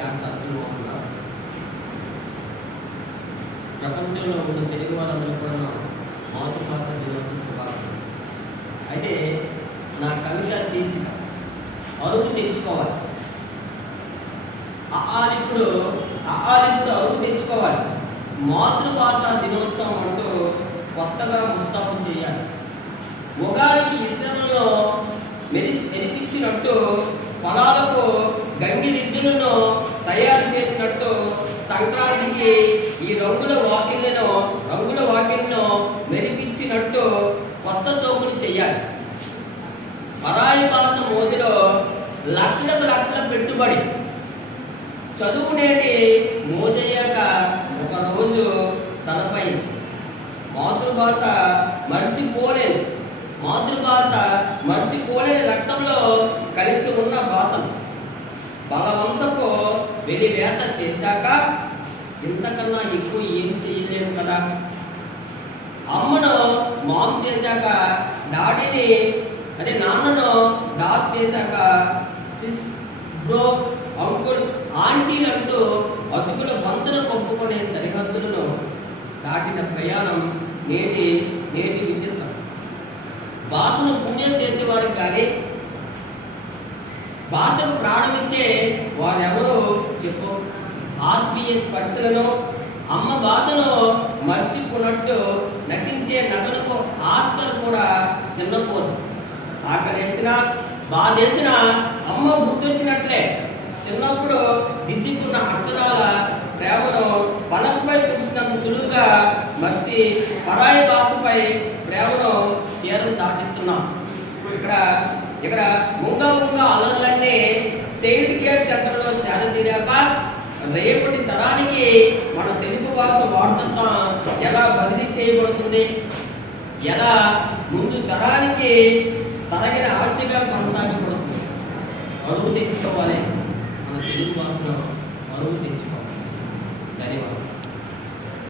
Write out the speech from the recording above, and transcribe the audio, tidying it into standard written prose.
Doctor అసలు బాగున్నారు. ప్రపంచంలో ఉన్న తెలుగు వారందరూ కూడా మాతృభాష దినోత్సవం శుభాకాంక్షలు. అయితే నా కవిత శీర్షిక అరువు తెచ్చుకోవాలి. ఇప్పుడు అరువు తెచ్చుకోవాలి. మాతృభాష దినోత్సవం అంటూ కొత్తగా ముస్తాబు చేయాలి. ఉగాదికి ఇతరులను మెరిపించినట్టు, పొలాలకు గంగిరెద్దులను తయారు చేసినట్టు, సంక్రాంతికి ఈ రంగుల వాకిళ్లను మెరిపించినట్టు కొత్త సోకులు చేయాలి. పరాయి భాష మోదిలో లక్షల పెట్టుబడి చదువునేటి మోజయ్యాక ఒకరోజు తనపై మాతృభాష మర్చిపోలేని రక్తంలో కలిసి ఉన్న భాషను బలవంతపు వెలివేత చేశాక ఇంతకన్నా ఎక్కువ ఏం చేయలేము కదా. అమ్మను మామ్ చేశాక నాన్నను డాగ్ చేశాక సిస్, బ్రో, అంకుల్, ఆంటీలంటూ అతుకుల బంతులు పంపుకునే సరిహద్దులను దాటిన ప్రయాణం నేటి విచిత్రం. భాషను పుణ్యం చేసేవారికి కానీ భాషకు ప్రాణమిచ్చే వారెవరో చెప్పు. ఆత్మీయ స్పర్శలను అమ్మ భాషను మర్చిపోనట్టు నటించే నటనకు ఆస్కర్ కూడా చిన్నపోదు. ఆకలేసిన బాధేసిన అమ్మ గుర్తొచ్చినట్లే చిన్నప్పుడు దిద్దుకున్న అక్షరాల ప్రేమను పలకపై చూసినంత సులువుగా మర్చి పరాయి భాషపై ప్రేమను తీరం దాటిస్తున్నాం. ఇక్కడ ముంగా అల్లర్లన్నీ చైల్డ్ కేర్ సెంటర్లో చేరదీరాక రేపటి తరానికి మన తెలుగు భాష వారసత్వం ఎలా బదిలీ చేయబడుతుంది, ఎలా ముందు తరానికి తరగిన ఆస్తిగా కొనసాగబడుతుంది. అరువు తెచ్చుకోవాలి. మన తెలుగు భాషలో అరువు తెచ్చుకోవాలి. ధన్యవాదాలు.